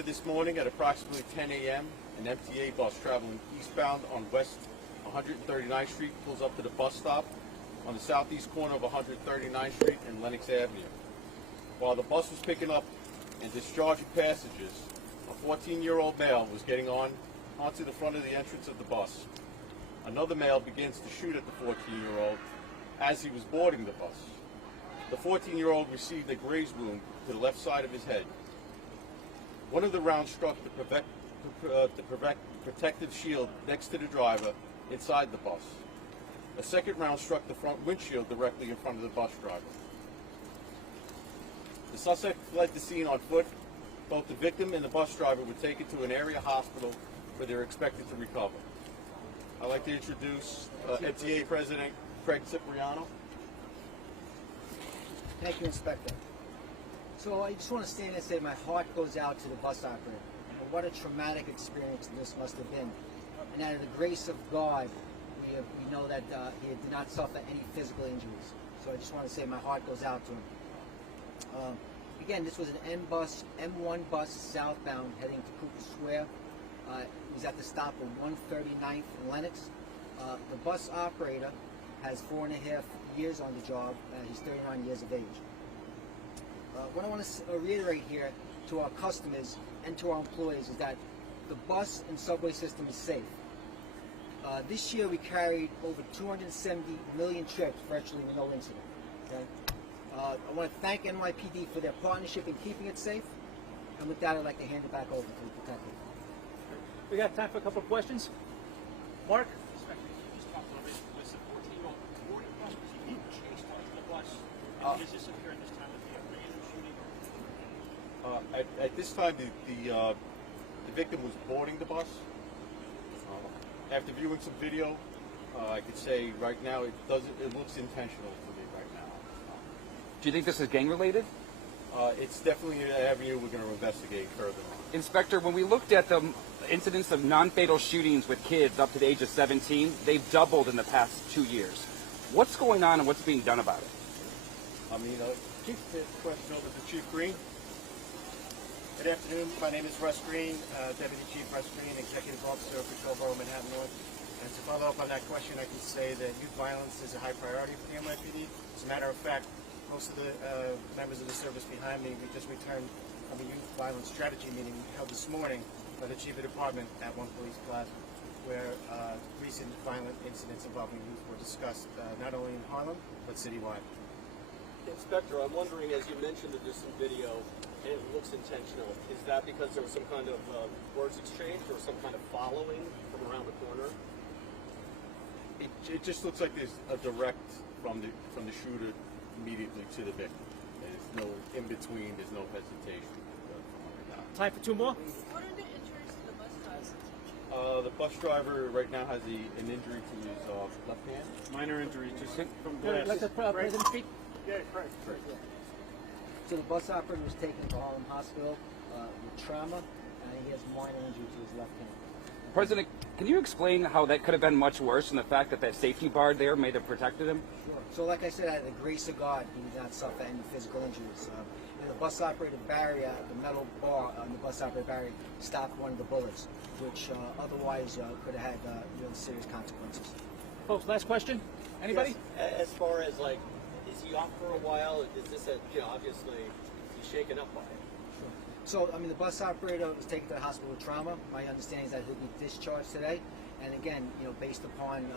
Earlier this morning at approximately 10 a.m., an MTA bus traveling eastbound on West 139th Street pulls up to the bus stop on the southeast corner of 139th Street and Lenox Avenue. While the bus was picking up and discharging passengers, a 14-year-old male was getting onto the front of the entrance of the bus. Another male begins to shoot at the 14-year-old as he was boarding the bus. The 14-year-old received a grazed wound to the left side of his head. One of the rounds struck the protective shield next to the driver inside the bus. A second round struck the front windshield directly in front of the bus driver. The suspect fled the scene on foot. Both the victim and the bus driver were taken to an area hospital where they're expected to recover. I'd like to introduce MTA President Craig Cipriano. Thank you, Inspector. So I just want to stand and say my heart goes out to the bus operator. What a traumatic experience this must have been. And out of the grace of God, we know that he did not suffer any physical injuries. So I just want to say my heart goes out to him. Again, this was an M1 bus southbound heading to Cooper Square. He was at the stop of 139th and Lenox. The bus operator has 4.5 years on the job. He's 39 years of age. What I want to reiterate here to our customers and to our employees is that the bus and subway system is safe. This year we carried over 270 million trips, virtually with no incident. Okay? I want to thank NYPD for their partnership in keeping it safe. And with that, I'd like to hand it back over to the detective. We got time for a couple of questions. Mark? Just talked a little bit with the 14-year-old boarding bus. Was he being chased onto the bus? And does this appear at this time of the random shooting? At this time, the victim was boarding the bus. After viewing some video, I could say right now it looks intentional to me right now. Do you think this is gang related? It's definitely an avenue we're going to investigate further on. Inspector, when we looked at the incidents of non-fatal shootings with kids up to the age of 17, they've doubled in the past 2 years. What's going on and what's being done about it? Chief, question over to Chief Green. Good afternoon. My name is Russ Green, Deputy Chief Russ Green, Executive Officer of Patrol Borough Manhattan North. And to follow up on that question, I can say that youth violence is a high priority for the NYPD. As a matter of fact, most of the members of the service behind me, we just returned from a youth violence strategy meeting held this morning by the Chief of Department at One Police Plaza, where recent violent incidents involving youth were discussed not only in Harlem, but citywide. Inspector, I'm wondering, as you mentioned that there's some video and it looks intentional, is that because there was some kind of words exchange or some kind of following from around the corner? It just looks like there's a direct from the shooter immediately to the victim. There's no in between. There's no hesitation. Time for two more. What are the injuries to the bus driver? The bus driver right now has an injury to his left hand. Minor injury, just from Let glass. the President speak. Yeah, correct. So the bus operator was taken to Harlem Hospital with trauma, and he has minor injury to his left hand. President, can you explain how that could have been much worse, and the fact that safety bar there may have protected him? Sure. So like I said, out of the grace of God, he did not suffer any physical injuries. The bus operator barrier, the metal bar on the bus operator barrier, stopped one of the bullets, which otherwise could have had serious consequences. Folks, last question. Anybody? Yes. As far as like, is he off for a while? Is this obviously he's shaken up by it? Sure. So, the bus operator was taken to the hospital with trauma. My understanding is that he'll be discharged today. And again, based upon,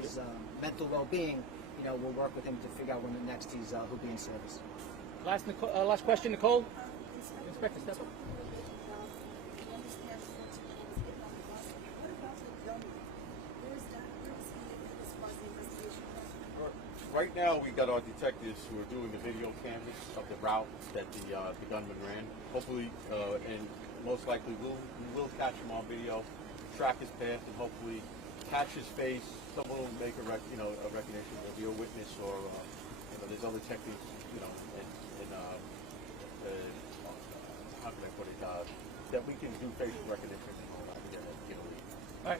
his mental well-being, we'll work with him to figure out when next he'll be in service. Last question, Nicole. Inspector, step up. Right now, we got our detectives who are doing the video canvas of the route that the gunman ran. Hopefully, and most likely, we will catch him on video, track his path, and hopefully catch his face. Someone will make a recognition. There'll be a witness, or there's other techniques, how can I put it? That we can do facial recognition.